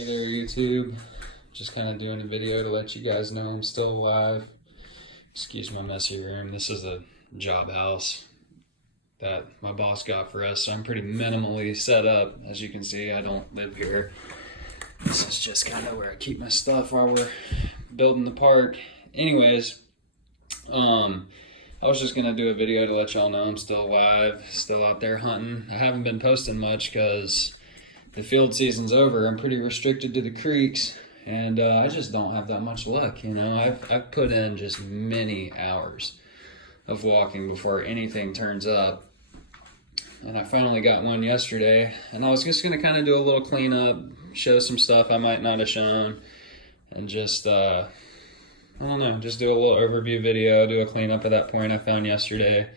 Hey there, YouTube. Just kind of doing a video to let you guys know I'm still alive. Excuse my messy room. This is a job house that my boss got for us, so I'm pretty minimally set up. As you can see, I don't live here. This is just kind of where I keep my stuff while we're building the park. Anyways, I was just gonna do a video to let y'all know I'm still alive, still out there hunting. I haven't been posting much because the field season's over. I'm pretty restricted to the creeks, and I just don't have that much luck. You know, I've put in just many hours of walking before anything turns up, and I finally got one yesterday. And I was just gonna kind of do a little cleanup, show some stuff I might not have shown, and just I don't know, just do a little overview video, do a cleanup of that point I found yesterday.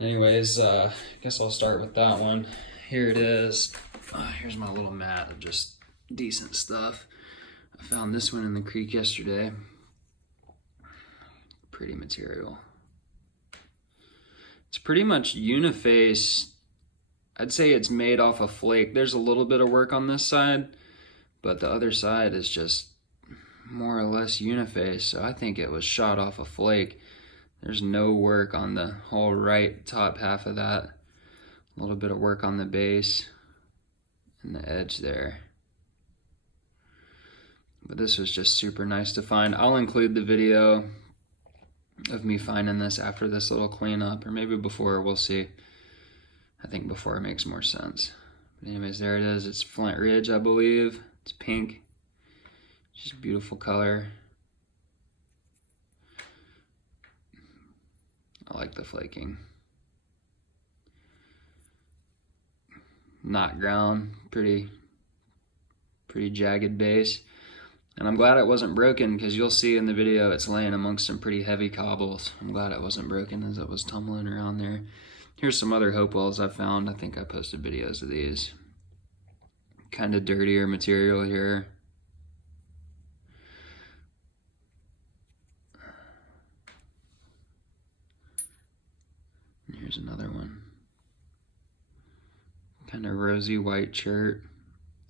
Anyways, I guess I'll start with that one. Here it is. Here's my little mat of just decent stuff. I found this one in the creek yesterday. Pretty material. It's pretty much uniface. I'd say it's made off a flake. There's a little bit of work on this side, but the other side is just more or less uniface. So I think it was shot off a flake. There's no work on the whole right top half of that. A little bit of work on the base and the edge there. But this was just super nice to find. I'll include the video of me finding this after this little cleanup, or maybe before, we'll see. I think before makes more sense. But anyways, there it is. It's Flint Ridge, I believe. It's pink. Just a beautiful color. I like the flaking. Knot ground, pretty jagged base. And I'm glad it wasn't broken, because you'll see in the video it's laying amongst some pretty heavy cobbles. I'm glad it wasn't broken as it was tumbling around there. Here's some other hopewells I found. I think I posted videos of these. Kind of dirtier material here. And here's another one. Kind of rosy white chert.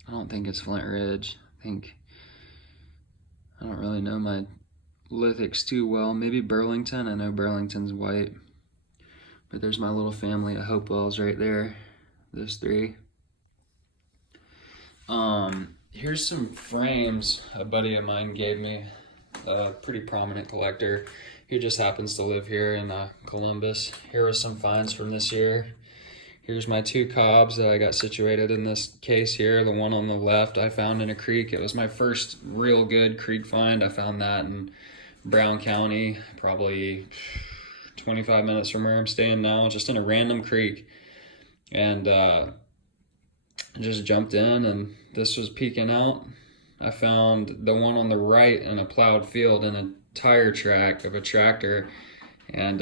I don't think it's Flint Ridge. I don't really know my lithics too well. Maybe Burlington. I know Burlington's white. But there's my little family of hopewells right there. Those three. Here's some frames a buddy of mine gave me. A pretty prominent collector. He just happens to live here in Columbus. Here are some finds from this year. Here's my two cobs that I got situated in this case here. The one on the left I found in a creek. It was my first real good creek find. I found that in Brown County, probably 25 minutes from where I'm staying now, just in a random creek. And just jumped in, and this was peeking out. I found the one on the right in a plowed field in a tire track of a tractor, and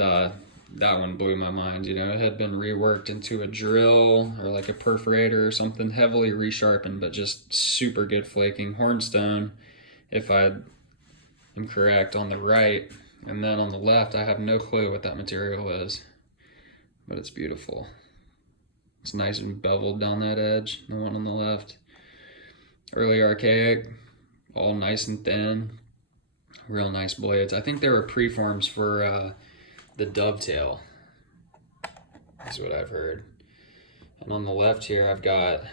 that one blew my mind. You know, it had been reworked into a drill or like a perforator or something, heavily resharpened, but just super good flaking. Hornstone, if I am correct, on the right. And then on the left, I have no clue what that material is, but it's beautiful. It's nice and beveled down that edge, the one on the left. Early archaic, all nice and thin. Real nice blades. I think they were preforms for the dovetail, is what I've heard. And on the left here, I've got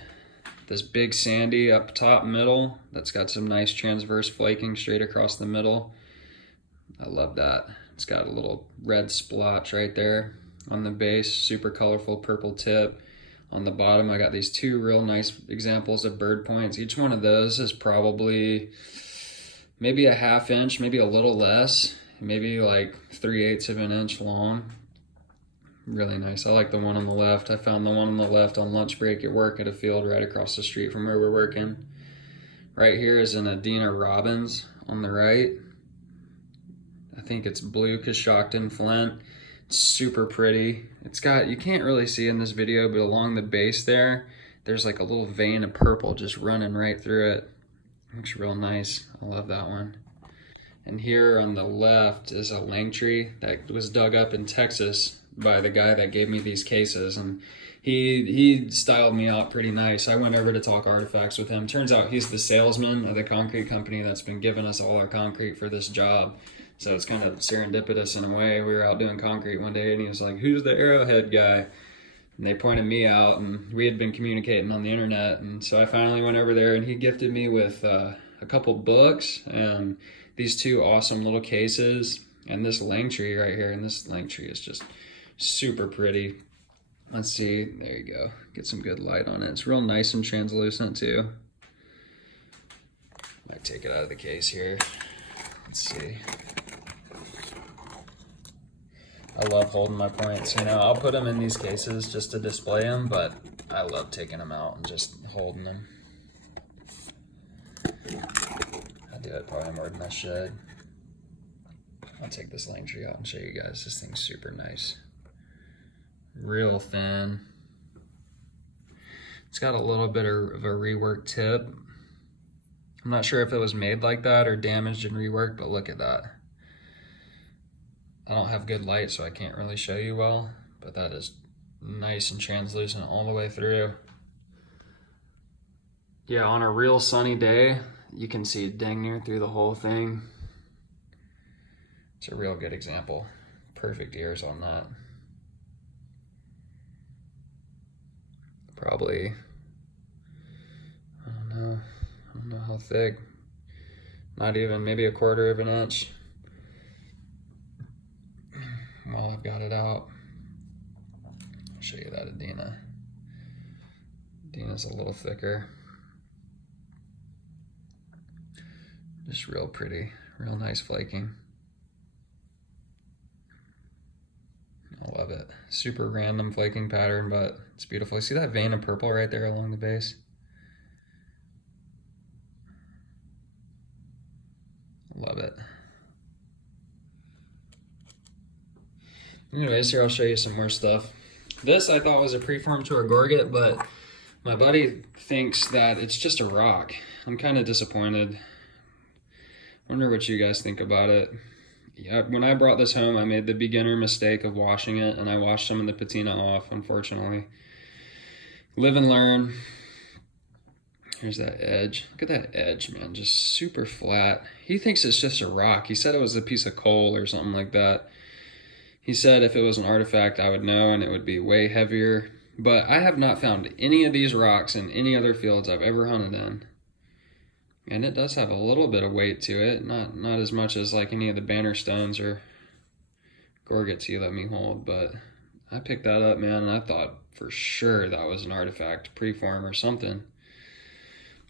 this big sandy up top middle that's got some nice transverse flaking straight across the middle. I love that. It's got a little red splotch right there on the base, super colorful purple tip. On the bottom, I got these two real nice examples of bird points. Each one of those is probably maybe a ½ inch, maybe a little less, maybe like 3/8 of an inch long. Really nice. I like the one on the left. I found the one on the left on lunch break at work at a field right across the street from where we're working. Right here is an Adina Robbins on the right. I think it's blue Coshocton flint. It's super pretty. It's got, you can't really see in this video, but along the base there's like a little vein of purple just running right through it. Looks real nice. I love that one. And here on the left is a Langtree that was dug up in Texas by the guy that gave me these cases, and he styled me out pretty nice. I went over to talk artifacts with him. Turns out he's the salesman of the concrete company that's been giving us all our concrete for this job. So it's kind of serendipitous in a way. We were out doing concrete one day and he was like, "Who's the Arrowhead guy?" And they pointed me out, and we had been communicating on the internet. And so I finally went over there, and he gifted me with a couple books and these two awesome little cases and this lang tree right here. And this lang tree is just super pretty. Let's see. There you go. Get some good light on it. It's real nice and translucent too. Might take it out of the case here. Let's see. I love holding my points. You know, I'll put them in these cases just to display them, but I love taking them out and just holding them. I do it probably more than I should. I'll take this lang tree out and show you guys. This thing's super nice. Real thin. It's got a little bit of a reworked tip. I'm not sure if it was made like that or damaged and reworked, but look at that. I don't have good light, so I can't really show you well, but that is nice and translucent all the way through. Yeah, on a real sunny day, you can see dang near through the whole thing. It's a real good example. Perfect ears on that. Probably, I don't know how thick. Not even, maybe a quarter of an inch. Well, I've got it out. I'll show you that Adina. Adina's a little thicker. Just real pretty, real nice flaking. I love it. Super random flaking pattern, but it's beautiful. You see that vein of purple right there along the base? Love it. Anyways, here I'll show you some more stuff. This I thought was a preform to a gorget, but my buddy thinks that it's just a rock. I'm kind of disappointed. Wonder what you guys think about it. Yeah, when I brought this home, I made the beginner mistake of washing it, and I washed some of the patina off, unfortunately. Live and learn. Here's that edge. Look at that edge, man. Just super flat. He thinks it's just a rock. He said it was a piece of coal or something like that. He said if it was an artifact, I would know, and it would be way heavier. But I have not found any of these rocks in any other fields I've ever hunted in. And it does have a little bit of weight to it. Not as much as like any of the banner stones or gorgets he let me hold. But I picked that up, man, and I thought for sure that was an artifact, preform or something.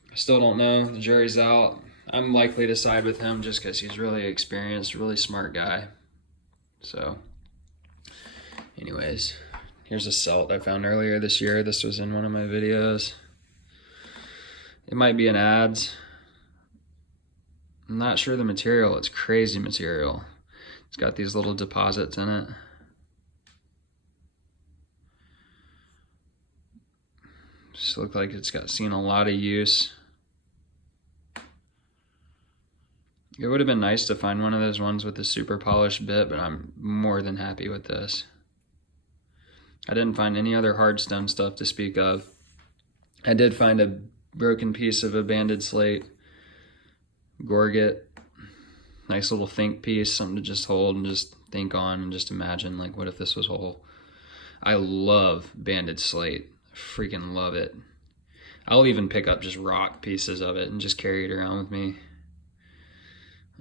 I still don't know. The jury's out. I'm likely to side with him just because he's really experienced, really smart guy. So, anyways, here's a celt I found earlier this year. This was in one of my videos. It might be an ads. I'm not sure the material. It's crazy material. It's got these little deposits in it. Just looked like it's seen a lot of use. It would have been nice to find one of those ones with a super polished bit, but I'm more than happy with this. I didn't find any other hardstone stuff to speak of. I did find a broken piece of a banded slate gorget. Nice little think piece, something to just hold and just think on and just imagine, like, what if this was whole? I love banded slate. I freaking love it. I'll even pick up just rock pieces of it and just carry it around with me.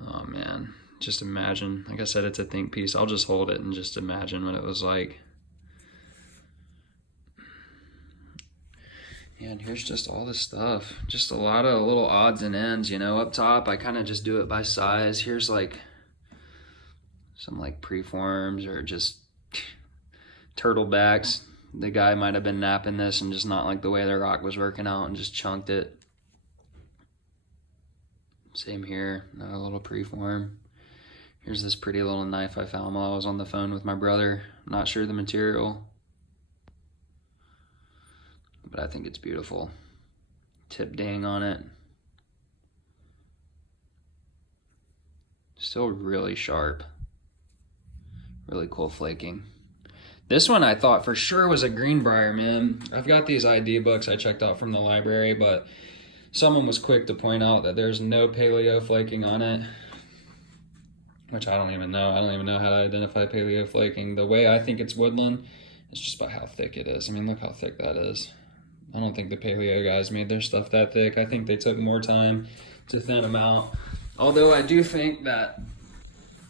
Oh man, just imagine. Like I said, it's a think piece. I'll just hold it and just imagine what it was like. Yeah, and here's just all this stuff. Just a lot of little odds and ends, you know. Up top, I kind of just do it by size. Here's like some like preforms or just turtlebacks. The guy might have been napping this and just not like the way the rock was working out and just chunked it. Same here, another little preform. Here's this pretty little knife I found while I was on the phone with my brother. I'm not sure the material, but I think it's beautiful. Tip dang on it. Still really sharp. Really cool flaking. This one I thought for sure was a greenbrier, man. I've got these ID books I checked out from the library, but someone was quick to point out that there's no paleo flaking on it, which I don't even know. I don't even know how to identify paleo flaking. The way I think it's woodland is just by how thick it is. I mean, look how thick that is. I don't think the paleo guys made their stuff that thick. I think they took more time to thin them out. Although I do think that,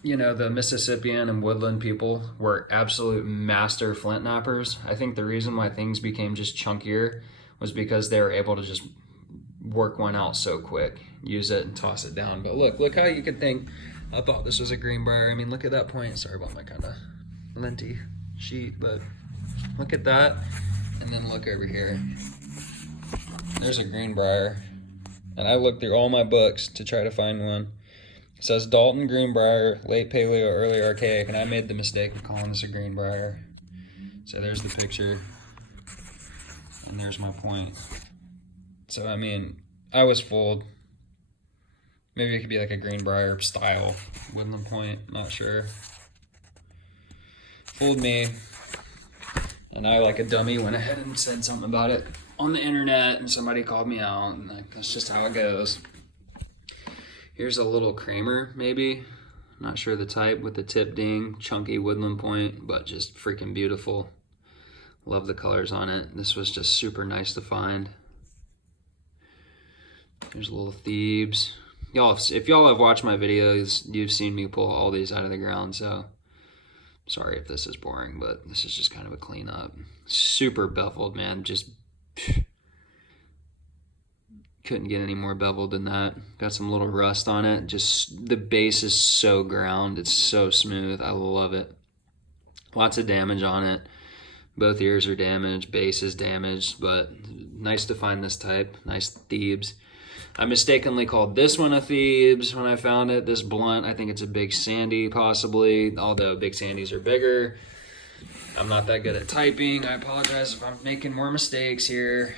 you know, the Mississippian and woodland people were absolute master flint knappers. I think the reason why things became just chunkier was because they were able to just work one out so quick, use it and toss it down. But look how you could think I thought this was a greenbrier. I mean, look at that point. Sorry about my kind of linty sheet, but look at that. And then look over here. There's a greenbrier. And I looked through all my books to try to find one. It says Dalton Greenbrier, late paleo, early archaic, and I made the mistake of calling this a greenbrier. So there's the picture, and there's my point. So I mean, I was fooled. Maybe it could be like a greenbrier style woodland point, not sure. Fooled me, and I, like a dummy, went ahead and said something about it on the internet, and somebody called me out, and that's just how it goes. Here's a little Kramer, maybe. Not sure the type, with the tip ding, chunky woodland point, but just freaking beautiful. Love the colors on it. This was just super nice to find. Here's a little Thebes. Y'all, if y'all have watched my videos, you've seen me pull all these out of the ground, so sorry if this is boring, but this is just kind of a cleanup. Super beveled, man. Just couldn't get any more beveled than that. Got some little rust on it. Just the base is so ground. It's so smooth. I love it. Lots of damage on it. Both ears are damaged. Base is damaged, but nice to find this type. Nice Thebes. I mistakenly called this one a Thebes when I found it. This blunt, I think it's a Big Sandy possibly, although Big Sandys are bigger. I'm not that good at typing. I apologize if I'm making more mistakes here.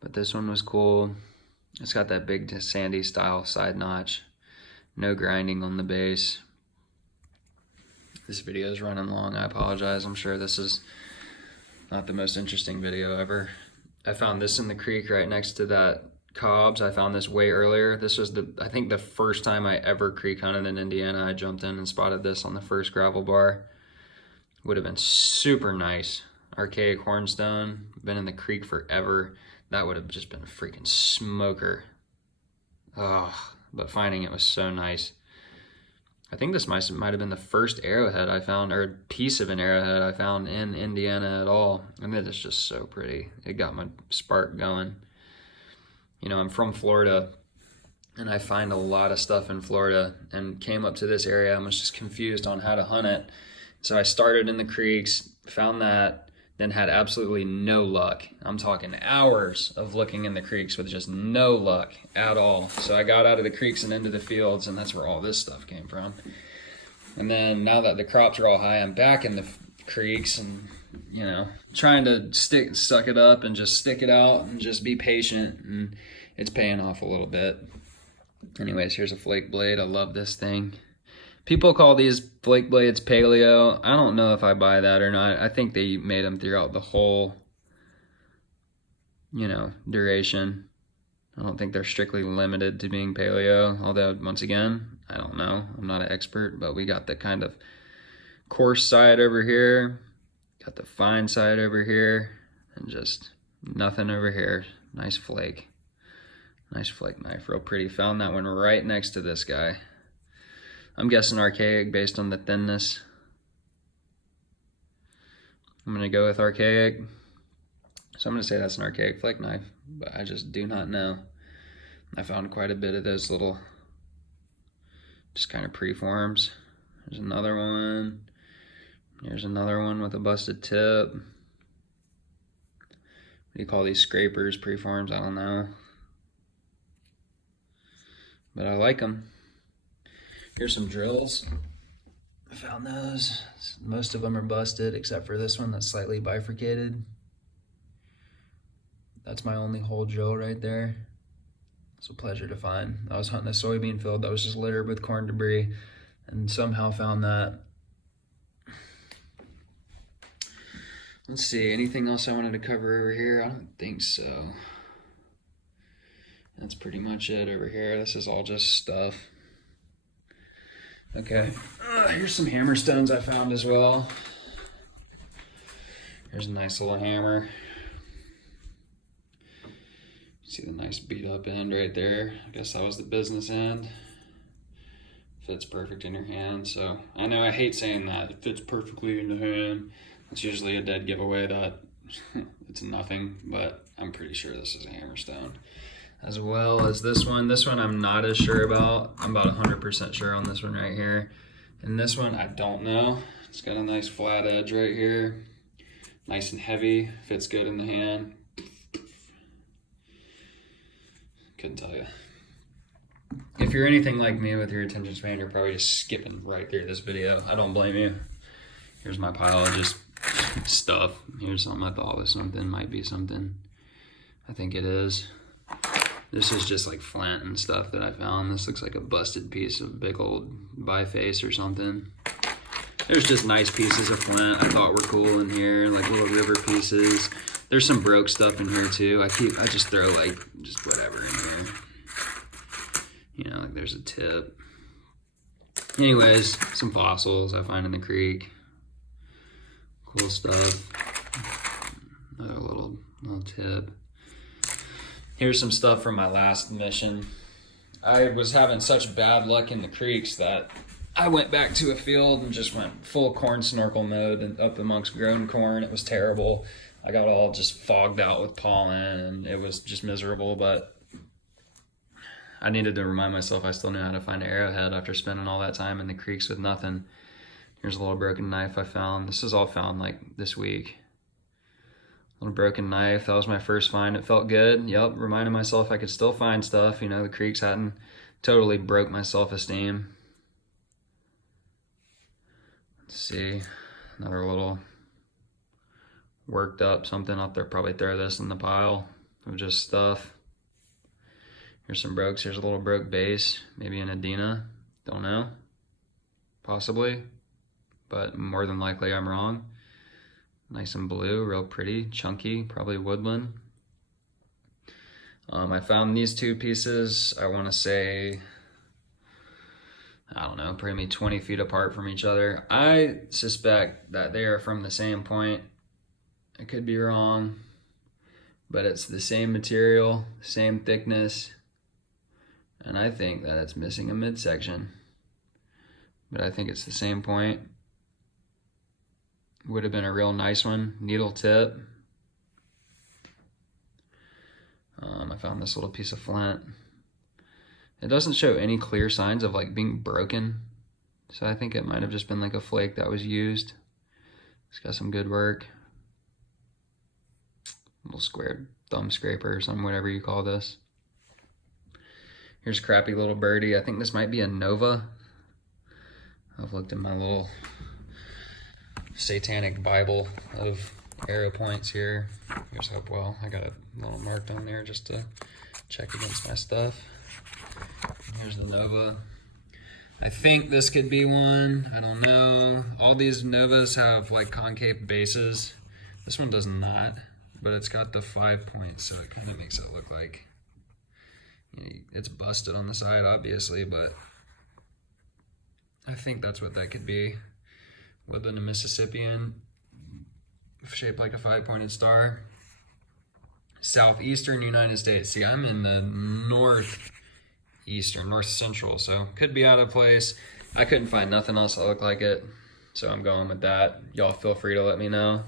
But this one was cool. It's got that Big Sandy style side notch. No grinding on the base. This video is running long. I apologize. I'm sure this is not the most interesting video ever. I found this in the creek right next to that Cobb's. I found this way earlier. This was I think the first time I ever creek hunted in Indiana. I jumped in and spotted this on the first gravel bar. Would have been super nice. Archaic hornstone. Been in the creek forever. That would have just been a freaking smoker. Oh, but finding it was so nice. I think this might have been the first arrowhead I found, or a piece of an arrowhead I found in Indiana at all. And it is just so pretty. It got my spark going. You know, I'm from Florida, and I find a lot of stuff in Florida, and came up to this area. I was just confused on how to hunt it. So I started in the creeks, found that, then had absolutely no luck. I'm talking hours of looking in the creeks with just no luck at all. So I got out of the creeks and into the fields, and that's where all this stuff came from. And then now that the crops are all high, I'm back in the creeks and, you know, trying to suck it up and just stick it out and just be patient, and it's paying off a little bit. Anyways, here's a flake blade. I love this thing. People call these flake blades paleo. I don't know if I buy that or not. I think they made them throughout the whole, you know, duration. I don't think they're strictly limited to being paleo. Although, once again, I don't know. I'm not an expert, but we got the kind of coarse side over here. Got the fine side over here. And just nothing over here. Nice flake. Nice flake knife. Real pretty. Found that one right next to this guy. I'm guessing archaic based on the thinness. I'm gonna go with archaic. So I'm gonna say that's an archaic flake knife, but I just do not know. I found quite a bit of those little, just kind of preforms. There's another one. Here's another one with a busted tip. What do you call these scrapers, preforms? I don't know. But I like them. Here's some drills. I found those. Most of them are busted except for this one that's slightly bifurcated. That's my only whole drill right there. It's a pleasure to find. I was hunting a soybean field that was just littered with corn debris and somehow found that. Let's see, anything else I wanted to cover over here? I don't think so. That's pretty much it over here. This is all just stuff. Okay, here's some hammer stones I found as well. Here's a nice little hammer. See the nice beat up end right there. I guess that was the business end. Fits perfect in your hand. So I know I hate saying that. It fits perfectly in the hand. It's usually a dead giveaway that it's nothing, but I'm pretty sure this is a hammerstone. As well as this one. This one I'm not as sure about. I'm about 100% sure on this one right here. And this one I don't know. It's got a nice flat edge right here. Nice and heavy. Fits good in the hand. Couldn't tell you. If you're anything like me with your attention span, you're probably just skipping right through this video. I don't blame you. Here's my pile of just stuff. Here's something I thought was something, might be something. I think it is. This is just like flint and stuff that I found. This looks like a busted piece of big old biface or something. There's just nice pieces of flint I thought were cool in here, like little river pieces. There's some broke stuff in here too. I just throw like just whatever in here. You know, like there's a tip. Anyways, some fossils I find in the creek. Cool stuff. Another little tip. Here's some stuff from my last mission. I was having such bad luck in the creeks that I went back to a field and just went full corn snorkel mode and up amongst grown corn. It was terrible. I got all just fogged out with pollen and it was just miserable, but I needed to remind myself I still knew how to find an arrowhead after spending all that time in the creeks with nothing. Here's a little broken knife I found. This is all found like this week. Little broken knife, that was my first find. It felt good. Yep, reminded myself I could still find stuff. You know, the creeks hadn't totally broke my self-esteem. Let's see, another little worked up something up there. Probably throw this in the pile of just stuff. Here's some brokes. Here's a little broke base, maybe an Adena, don't know, possibly, but more than likely I'm wrong. Nice and blue, real pretty, chunky, probably woodland. I found these two pieces, I want to say, I don't know, probably 20 feet apart from each other. I suspect that they are from the same point. I could be wrong, but it's the same material, same thickness, and I think that it's missing a midsection. But I think it's the same point. Would have been a real nice one, needle tip. I found this little piece of flint. It doesn't show any clear signs of like being broken, so I think it might have just been like a flake that was used. It's got some good work. Little square thumb scraper or something, whatever you call this. Here's a crappy little birdie. I think this might be a Nova. I've looked at my little satanic Bible of arrow points here. Here's Hopewell. I got a little mark on there just to check against my stuff. Here's the Nova. I think this could be one. I don't know. All these Novas have like concave bases. This one does not, but it's got the 5 points, so it kind of makes it look like, you know, it's busted on the side, obviously, but I think that's what that could be. Woodland and Mississippian, shaped like a 5-pointed star. Southeastern United States. See, I'm in the northeastern, north central, so could be out of place. I couldn't find nothing else that looked like it, so I'm going with that. Y'all feel free to let me know.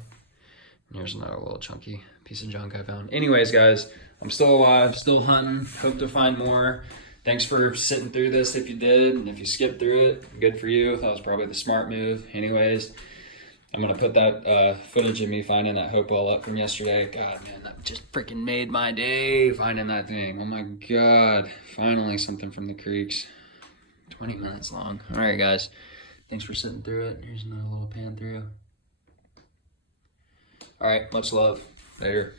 And here's another little chunky piece of junk I found. Anyways, guys, I'm still alive, still hunting. Hope to find more. Thanks for sitting through this if you did, and if you skipped through it, good for you. That was probably the smart move. Anyways, I'm gonna put that footage of me finding that Hopewell up from yesterday. God, man, that just freaking made my day finding that thing. Oh my God, finally something from the creeks. 20 minutes long. All right, guys, thanks for sitting through it. Here's another little pan through. All right, much love. Later.